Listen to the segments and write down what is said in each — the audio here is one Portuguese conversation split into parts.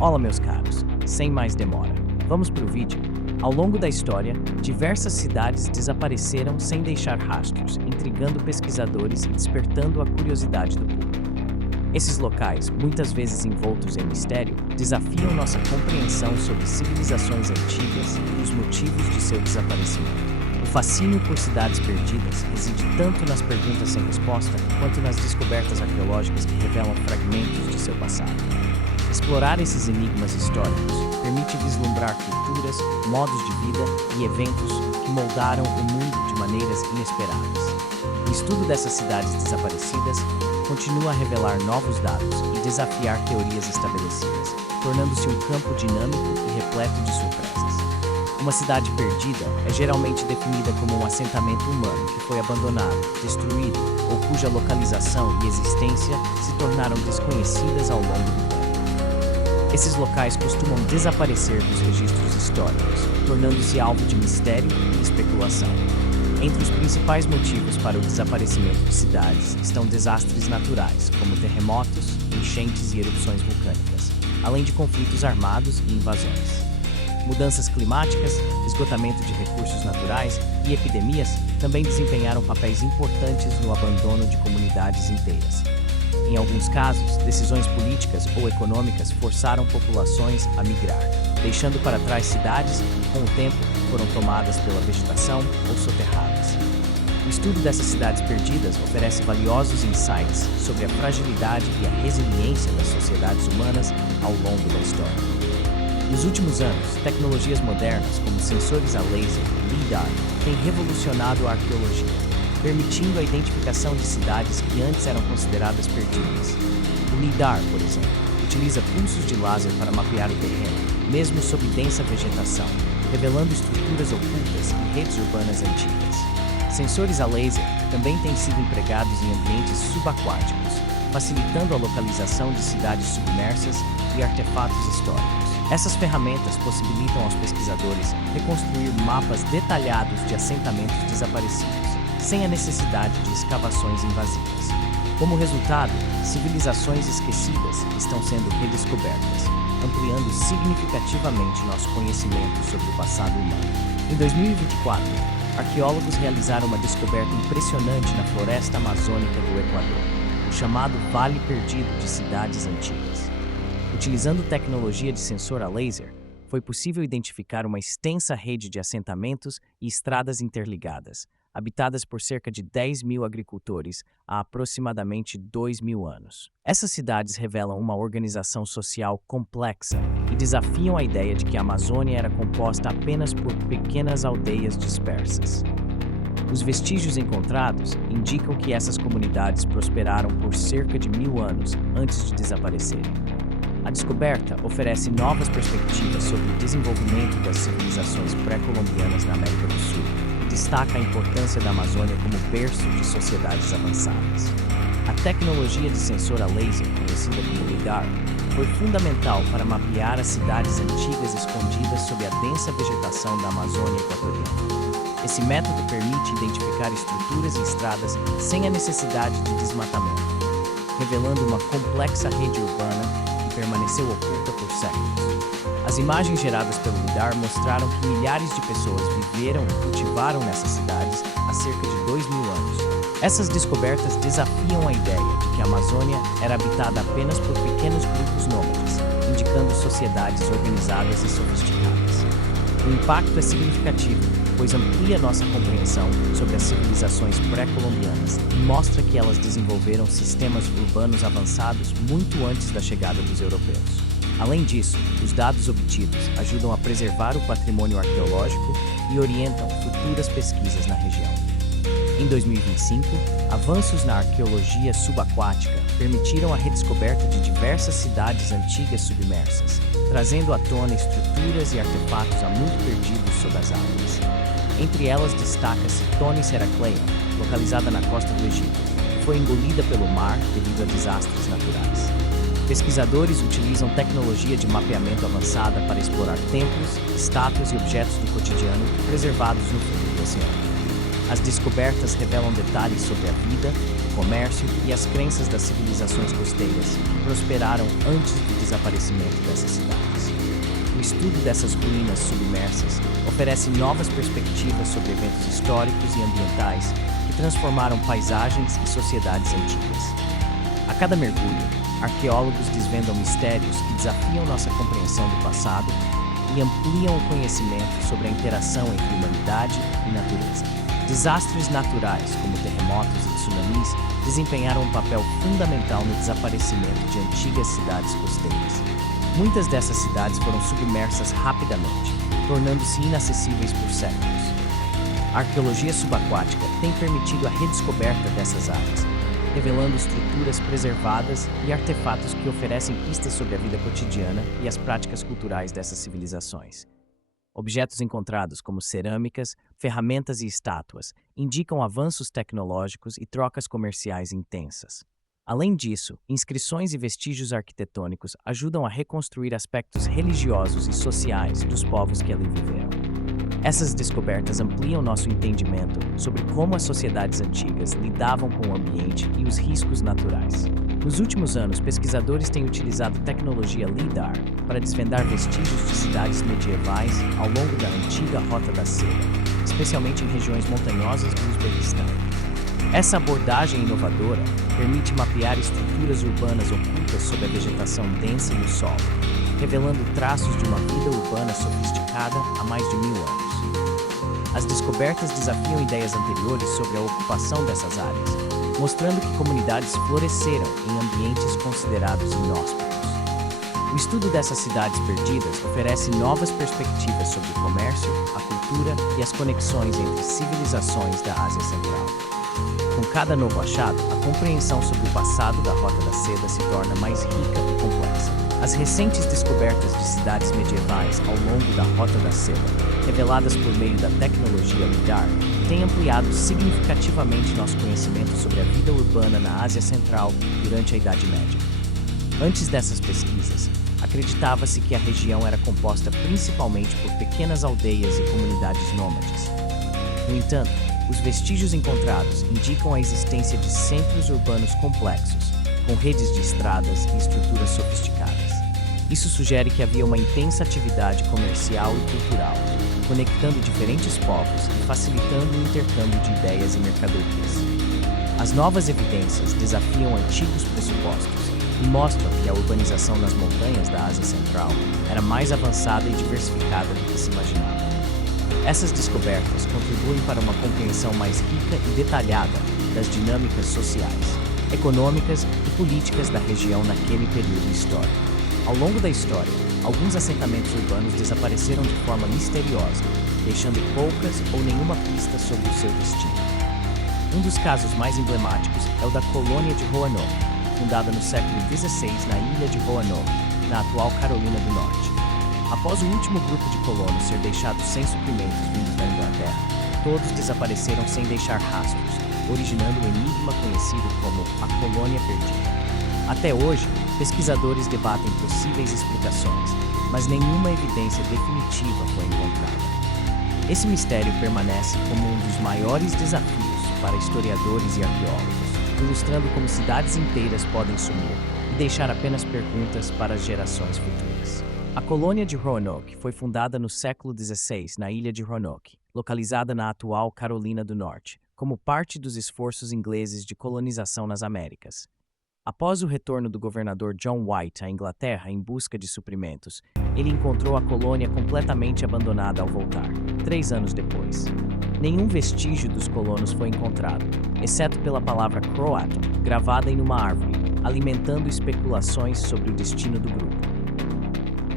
Olá, meus caros, sem mais demora, vamos pro vídeo. Ao longo da história, diversas cidades desapareceram sem deixar rastros, intrigando pesquisadores e despertando a curiosidade do público. Esses locais, muitas vezes envoltos em mistério, desafiam nossa compreensão sobre civilizações antigas e os motivos de seu desaparecimento. O fascínio por cidades perdidas reside tanto nas perguntas sem resposta quanto nas descobertas arqueológicas que revelam fragmentos de seu passado. Explorar esses enigmas históricos permite vislumbrar culturas, modos de vida e eventos que moldaram o mundo de maneiras inesperadas. O estudo dessas cidades desaparecidas continua a revelar novos dados e desafiar teorias estabelecidas, tornando-se um campo dinâmico e repleto de surpresas. Uma cidade perdida é geralmente definida como um assentamento humano que foi abandonado, destruído ou cuja localização e existência se tornaram desconhecidas ao longo do tempo. Esses locais costumam desaparecer dos registros históricos, tornando-se alvo de mistério e especulação. Entre os principais motivos para o desaparecimento de cidades estão desastres naturais, como terremotos, enchentes e erupções vulcânicas, além de conflitos armados e invasões. Mudanças climáticas, esgotamento de recursos naturais e epidemias também desempenharam papéis importantes no abandono de comunidades inteiras. Em alguns casos, decisões políticas ou econômicas forçaram populações a migrar, deixando para trás cidades que, com o tempo, foram tomadas pela vegetação ou soterradas. O estudo dessas cidades perdidas oferece valiosos insights sobre a fragilidade e a resiliência das sociedades humanas ao longo da história. Nos últimos anos, tecnologias modernas como sensores a laser e LIDAR têm revolucionado a arqueologia, permitindo a identificação de cidades que antes eram consideradas perdidas. O LIDAR, por exemplo, utiliza pulsos de laser para mapear o terreno, mesmo sob densa vegetação, revelando estruturas ocultas e redes urbanas antigas. Sensores a laser também têm sido empregados em ambientes subaquáticos, facilitando a localização de cidades submersas e artefatos históricos. Essas ferramentas possibilitam aos pesquisadores reconstruir mapas detalhados de assentamentos desaparecidos, sem a necessidade de escavações invasivas. Como resultado, civilizações esquecidas estão sendo redescobertas, ampliando significativamente nosso conhecimento sobre o passado humano. Em 2024, arqueólogos realizaram uma descoberta impressionante na floresta amazônica do Equador, o chamado Vale Perdido de Cidades Antigas. Utilizando tecnologia de sensor a laser, foi possível identificar uma extensa rede de assentamentos e estradas interligadas, habitadas por cerca de 10 mil agricultores há aproximadamente 2.000 anos. Essas cidades revelam uma organização social complexa e desafiam a ideia de que a Amazônia era composta apenas por pequenas aldeias dispersas. Os vestígios encontrados indicam que essas comunidades prosperaram por cerca de 1.000 anos antes de desaparecerem. A descoberta oferece novas perspectivas sobre o desenvolvimento das civilizações pré-colombianas na América do Sul e destaca a importância da Amazônia como berço de sociedades avançadas. A tecnologia de sensor a laser, conhecida como LIDAR, foi fundamental para mapear as cidades antigas escondidas sob a densa vegetação da Amazônia equatoriana. Esse método permite identificar estruturas e estradas sem a necessidade de desmatamento, revelando uma complexa rede urbana permaneceu oculta por séculos. As imagens geradas pelo LIDAR mostraram que milhares de pessoas viveram e cultivaram nessas cidades há cerca de 2.000 anos. Essas descobertas desafiam a ideia de que a Amazônia era habitada apenas por pequenos grupos nômades, indicando sociedades organizadas e sofisticadas. O impacto é significativo, pois amplia nossa compreensão sobre as civilizações pré-colombianas e mostra que elas desenvolveram sistemas urbanos avançados muito antes da chegada dos europeus. Além disso, os dados obtidos ajudam a preservar o patrimônio arqueológico e orientam futuras pesquisas na região. Em 2025, avanços na arqueologia subaquática permitiram a redescoberta de diversas cidades antigas submersas, trazendo à tona estruturas e artefatos há muito perdidos sob as águas. Entre elas destaca-se Thonis Heracleion, localizada na costa do Egito, que foi engolida pelo mar devido a desastres naturais. Pesquisadores utilizam tecnologia de mapeamento avançada para explorar templos, estátuas e objetos do cotidiano preservados no fundo do oceano. As descobertas revelam detalhes sobre a vida, o comércio e as crenças das civilizações costeiras que prosperaram antes do desaparecimento dessas cidades. O estudo dessas ruínas submersas oferece novas perspectivas sobre eventos históricos e ambientais que transformaram paisagens e sociedades antigas. A cada mergulho, arqueólogos desvendam mistérios que desafiam nossa compreensão do passado e ampliam o conhecimento sobre a interação entre humanidade e natureza. Desastres naturais, como terremotos e tsunamis, desempenharam um papel fundamental no desaparecimento de antigas cidades costeiras. Muitas dessas cidades foram submersas rapidamente, tornando-se inacessíveis por séculos. A arqueologia subaquática tem permitido a redescoberta dessas áreas, revelando estruturas preservadas e artefatos que oferecem pistas sobre a vida cotidiana e as práticas culturais dessas civilizações. Objetos encontrados, como cerâmicas, ferramentas e estátuas, indicam avanços tecnológicos e trocas comerciais intensas. Além disso, inscrições e vestígios arquitetônicos ajudam a reconstruir aspectos religiosos e sociais dos povos que ali viveram. Essas descobertas ampliam nosso entendimento sobre como as sociedades antigas lidavam com o ambiente e os riscos naturais. Nos últimos anos, pesquisadores têm utilizado tecnologia LIDAR para desvendar vestígios de cidades medievais ao longo da antiga Rota da Seda, especialmente em regiões montanhosas do Uzbequistão. Essa abordagem inovadora permite mapear estruturas urbanas ocultas sob a vegetação densa e o solo, revelando traços de uma vida urbana sofisticada há mais de 1000 anos. As descobertas desafiam ideias anteriores sobre a ocupação dessas áreas, mostrando que comunidades floresceram em ambientes considerados inóspitos. O estudo dessas cidades perdidas oferece novas perspectivas sobre o comércio, a cultura e as conexões entre civilizações da Ásia Central. Com cada novo achado, a compreensão sobre o passado da Rota da Seda se torna mais rica e complexa. As recentes descobertas de cidades medievais ao longo da Rota da Seda, reveladas por meio da tecnologia LIDAR, têm ampliado significativamente nosso conhecimento sobre a vida urbana na Ásia Central durante a Idade Média. Antes dessas pesquisas, acreditava-se que a região era composta principalmente por pequenas aldeias e comunidades nômades. No entanto, os vestígios encontrados indicam a existência de centros urbanos complexos, com redes de estradas e estruturas sofisticadas. Isso sugere que havia uma intensa atividade comercial e cultural, conectando diferentes povos e facilitando o intercâmbio de ideias e mercadorias. As novas evidências desafiam antigos pressupostos e mostram que a urbanização nas montanhas da Ásia Central era mais avançada e diversificada do que se imaginava. Essas descobertas contribuem para uma compreensão mais rica e detalhada das dinâmicas sociais, econômicas e políticas da região naquele período histórico. Ao longo da história, alguns assentamentos urbanos desapareceram de forma misteriosa, deixando poucas ou nenhuma pista sobre o seu destino. Um dos casos mais emblemáticos é o da colônia de Roanoke, fundada no século XVI na ilha de Roanoke, na atual Carolina do Norte. Após o último grupo de colonos ser deixado sem suprimentos vindos da Inglaterra, todos desapareceram sem deixar rastros, originando o enigma conhecido como a Colônia Perdida. Até hoje, pesquisadores debatem possíveis explicações, mas nenhuma evidência definitiva foi encontrada. Esse mistério permanece como um dos maiores desafios para historiadores e arqueólogos, ilustrando como cidades inteiras podem sumir e deixar apenas perguntas para as gerações futuras. A colônia de Roanoke foi fundada no século XVI na ilha de Roanoke, localizada na atual Carolina do Norte, como parte dos esforços ingleses de colonização nas Américas. Após o retorno do governador John White à Inglaterra em busca de suprimentos, ele encontrou a colônia completamente abandonada ao voltar, 3 anos depois. Nenhum vestígio dos colonos foi encontrado, exceto pela palavra croato, gravada em uma árvore, alimentando especulações sobre o destino do grupo.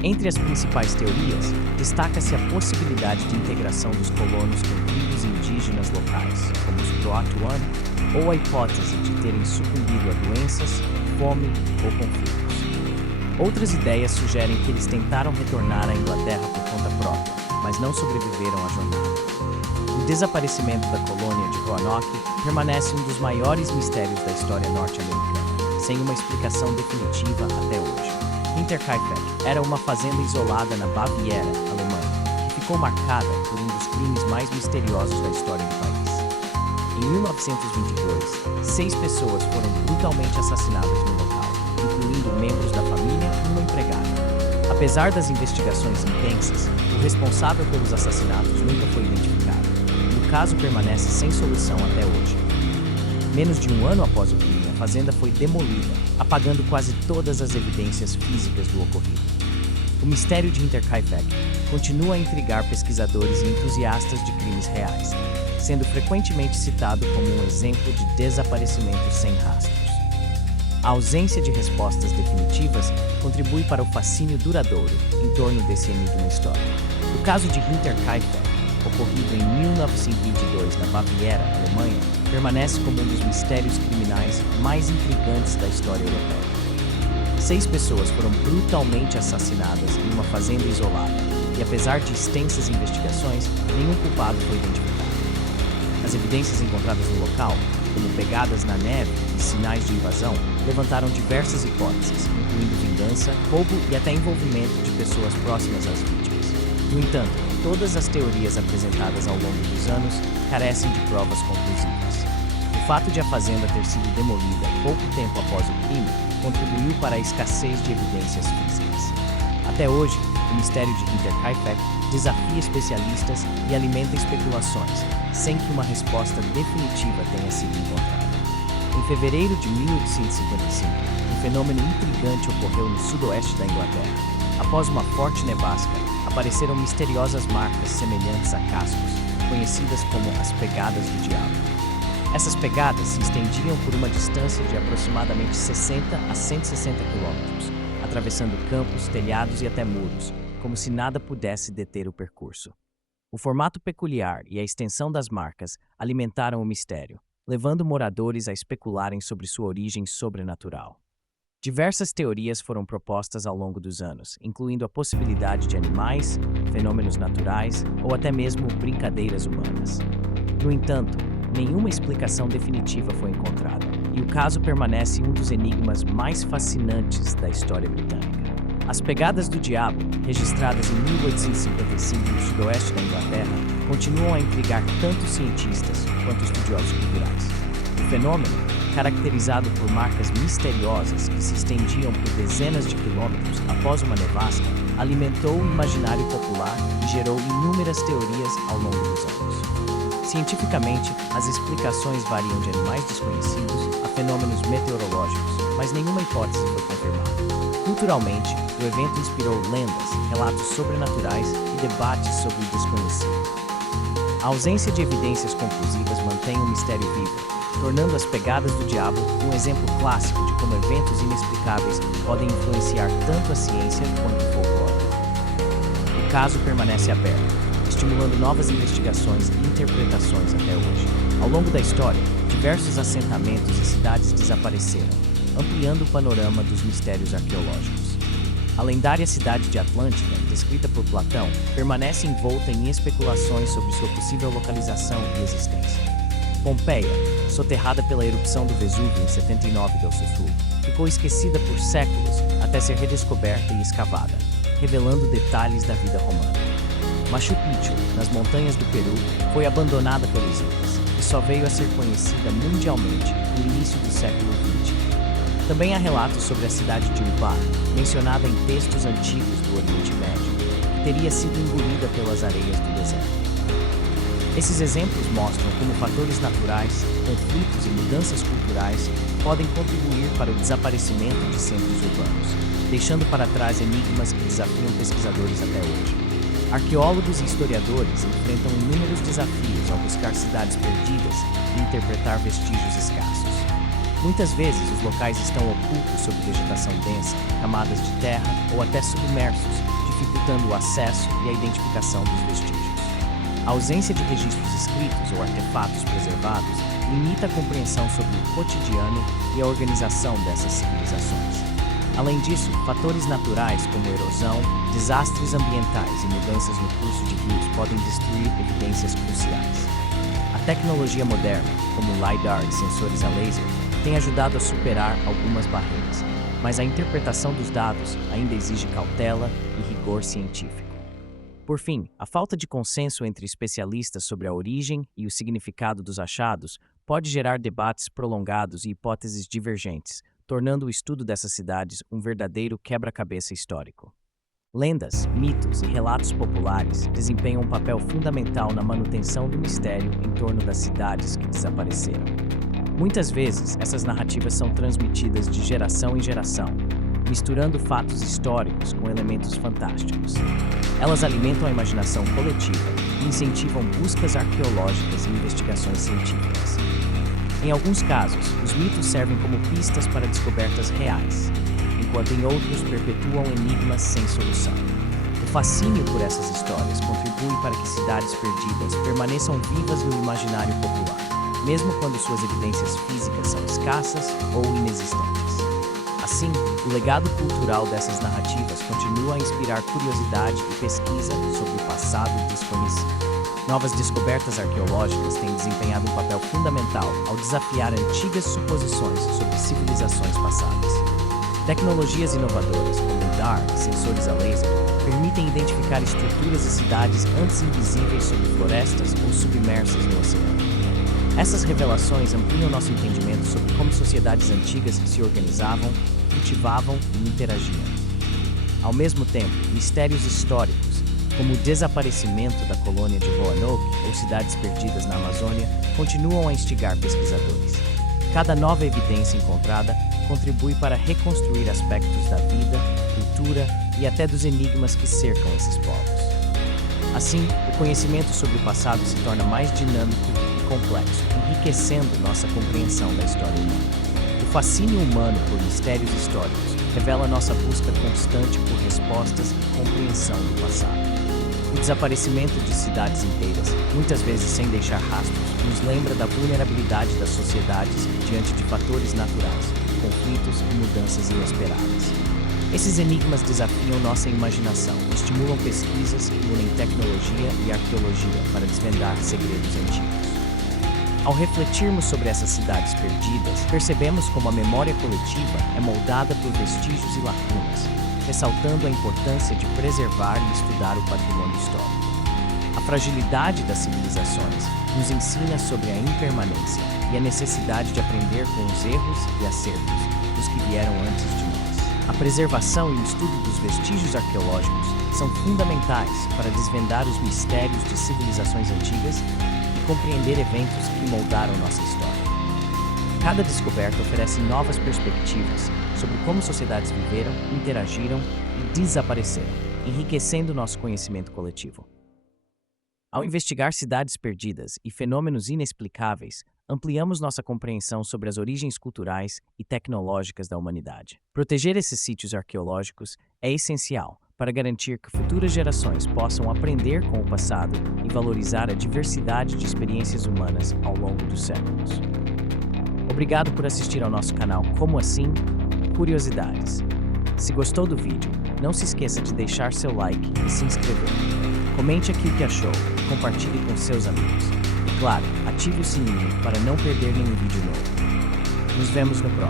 Entre as principais teorias, destaca-se a possibilidade de integração dos colonos com tribos indígenas locais, como os Croatoan, ou a hipótese de terem sucumbido a doenças, fome ou conflitos. Outras ideias sugerem que eles tentaram retornar à Inglaterra por conta própria, mas não sobreviveram à jornada. O desaparecimento da colônia de Roanoke permanece um dos maiores mistérios da história norte-americana, sem uma explicação definitiva até hoje. Hinterkaifeck era uma fazenda isolada na Baviera, Alemanha, que ficou marcada por um dos crimes mais misteriosos da história do país. Em 1922, 6 pessoas foram brutalmente assassinadas no local, incluindo membros da família e uma empregada. Apesar das investigações intensas, o responsável pelos assassinatos nunca foi identificado, e o caso permanece sem solução até hoje. Menos de um ano após o crime, a fazenda foi demolida, apagando quase todas as evidências físicas do ocorrido. O mistério de Hinterkaifeck continua a intrigar pesquisadores e entusiastas de crimes reais, sendo frequentemente citado como um exemplo de desaparecimento sem rastros. A ausência de respostas definitivas contribui para o fascínio duradouro em torno desse enigma histórico. O caso de Hinterkaifeck, ocorrido em 1922 na Baviera, Alemanha, permanece como um dos mistérios criminais mais intrigantes da história europeia. 6 pessoas foram brutalmente assassinadas em uma fazenda isolada, e apesar de extensas investigações, nenhum culpado foi identificado. As evidências encontradas no local, como pegadas na neve e sinais de invasão, levantaram diversas hipóteses, incluindo vingança, roubo e até envolvimento de pessoas próximas às vítimas. No entanto, todas as teorias apresentadas ao longo dos anos carecem de provas conclusivas. O fato de a fazenda ter sido demolida pouco tempo após o crime contribuiu para a escassez de evidências físicas. Até hoje, o mistério de Hinterkaifeck desafia especialistas e alimenta especulações, sem que uma resposta definitiva tenha sido encontrada. Em fevereiro de 1855, um fenômeno intrigante ocorreu no sudoeste da Inglaterra. Após uma forte nevasca, apareceram misteriosas marcas semelhantes a cascos, conhecidas como as pegadas do diabo. Essas pegadas se estendiam por uma distância de aproximadamente 60 a 160 quilômetros, atravessando campos, telhados e até muros, como se nada pudesse deter o percurso. O formato peculiar e a extensão das marcas alimentaram o mistério, levando moradores a especularem sobre sua origem sobrenatural. Diversas teorias foram propostas ao longo dos anos, incluindo a possibilidade de animais, fenômenos naturais ou até mesmo brincadeiras humanas. No entanto, nenhuma explicação definitiva foi encontrada, e o caso permanece um dos enigmas mais fascinantes da história britânica. As pegadas do diabo, registradas em 1855 no sudoeste da Inglaterra, continuam a intrigar tanto cientistas quanto estudiosos culturais. O fenômeno, caracterizado por marcas misteriosas que se estendiam por dezenas de quilômetros após uma nevasca, alimentou o imaginário popular e gerou inúmeras teorias ao longo dos anos. Cientificamente, as explicações variam de animais desconhecidos a fenômenos meteorológicos, mas nenhuma hipótese foi confirmada. Culturalmente, o evento inspirou lendas, relatos sobrenaturais e debates sobre o desconhecido. A ausência de evidências conclusivas mantém o mistério vivo, tornando as pegadas do diabo um exemplo clássico de como eventos inexplicáveis podem influenciar tanto a ciência quanto o folclore. O caso permanece aberto, estimulando novas investigações e interpretações até hoje. Ao longo da história, diversos assentamentos e cidades desapareceram, ampliando o panorama dos mistérios arqueológicos. A lendária cidade de Atlântida, descrita por Platão, permanece envolta em especulações sobre sua possível localização e existência. Pompeia, soterrada pela erupção do Vesúvio em 79 d.C., ficou esquecida por séculos até ser redescoberta e escavada, revelando detalhes da vida romana. Machu Picchu, nas montanhas do Peru, foi abandonada pelos Incas e só veio a ser conhecida mundialmente no início do século XX. Também há relatos sobre a cidade de Ubar, mencionada em textos antigos do Oriente Médio, que teria sido engolida pelas areias do deserto. Esses exemplos mostram como fatores naturais, conflitos e mudanças culturais podem contribuir para o desaparecimento de centros urbanos, deixando para trás enigmas que desafiam pesquisadores até hoje. Arqueólogos e historiadores enfrentam inúmeros desafios ao buscar cidades perdidas e interpretar vestígios escassos. Muitas vezes, os locais estão ocultos sob vegetação densa, camadas de terra ou até submersos, dificultando o acesso e a identificação dos vestígios. A ausência de registros escritos ou artefatos preservados limita a compreensão sobre o cotidiano e a organização dessas civilizações. Além disso, fatores naturais como erosão, desastres ambientais e mudanças no curso de rios podem destruir evidências cruciais. A tecnologia moderna, como LiDAR e sensores a laser, tem ajudado a superar algumas barreiras, mas a interpretação dos dados ainda exige cautela e rigor científico. Por fim, a falta de consenso entre especialistas sobre a origem e o significado dos achados pode gerar debates prolongados e hipóteses divergentes, tornando o estudo dessas cidades um verdadeiro quebra-cabeça histórico. Lendas, mitos e relatos populares desempenham um papel fundamental na manutenção do mistério em torno das cidades que desapareceram. Muitas vezes, essas narrativas são transmitidas de geração em geração, misturando fatos históricos com elementos fantásticos. Elas alimentam a imaginação coletiva e incentivam buscas arqueológicas e investigações científicas. Em alguns casos, os mitos servem como pistas para descobertas reais, enquanto em outros perpetuam enigmas sem solução. O fascínio por essas histórias contribui para que cidades perdidas permaneçam vivas no imaginário popular, mesmo quando suas evidências físicas são escassas ou inexistentes. Assim, o legado cultural dessas narrativas continua a inspirar curiosidade e pesquisa sobre o passado desconhecido. Novas descobertas arqueológicas têm desempenhado um papel fundamental ao desafiar antigas suposições sobre civilizações passadas. Tecnologias inovadoras, como o DAR e sensores a laser, permitem identificar estruturas e cidades antes invisíveis sob florestas ou submersas no oceano. Essas revelações ampliam nosso entendimento sobre como sociedades antigas se organizavam, cultivavam e interagiam. Ao mesmo tempo, mistérios históricos, como o desaparecimento da colônia de Roanoke ou cidades perdidas na Amazônia, continuam a instigar pesquisadores. Cada nova evidência encontrada contribui para reconstruir aspectos da vida, cultura e até dos enigmas que cercam esses povos. Assim, o conhecimento sobre o passado se torna mais dinâmico e complexo, enriquecendo nossa compreensão da história humana. O fascínio humano por mistérios históricos revela nossa busca constante por respostas e compreensão do passado. O desaparecimento de cidades inteiras, muitas vezes sem deixar rastros, nos lembra da vulnerabilidade das sociedades diante de fatores naturais, conflitos e mudanças inesperadas. Esses enigmas desafiam nossa imaginação, estimulam pesquisas e unem tecnologia e arqueologia para desvendar segredos antigos. Ao refletirmos sobre essas cidades perdidas, percebemos como a memória coletiva é moldada por vestígios e lacunas, ressaltando a importância de preservar e estudar o patrimônio histórico. A fragilidade das civilizações nos ensina sobre a impermanência e a necessidade de aprender com os erros e acertos dos que vieram antes de nós. A preservação e o estudo dos vestígios arqueológicos são fundamentais para desvendar os mistérios de civilizações antigas e compreender eventos que moldaram nossa história. Cada descoberta oferece novas perspectivas sobre como sociedades viveram, interagiram e desapareceram, enriquecendo nosso conhecimento coletivo. Ao investigar cidades perdidas e fenômenos inexplicáveis, ampliamos nossa compreensão sobre as origens culturais e tecnológicas da humanidade. Proteger esses sítios arqueológicos é essencial para garantir que futuras gerações possam aprender com o passado e valorizar a diversidade de experiências humanas ao longo dos séculos. Obrigado por assistir ao nosso canal Como Assim? Curiosidades. Se gostou do vídeo, não se esqueça de deixar seu like e se inscrever. Comente aqui o que achou e compartilhe com seus amigos. E claro, ative o sininho para não perder nenhum vídeo novo. Nos vemos no próximo.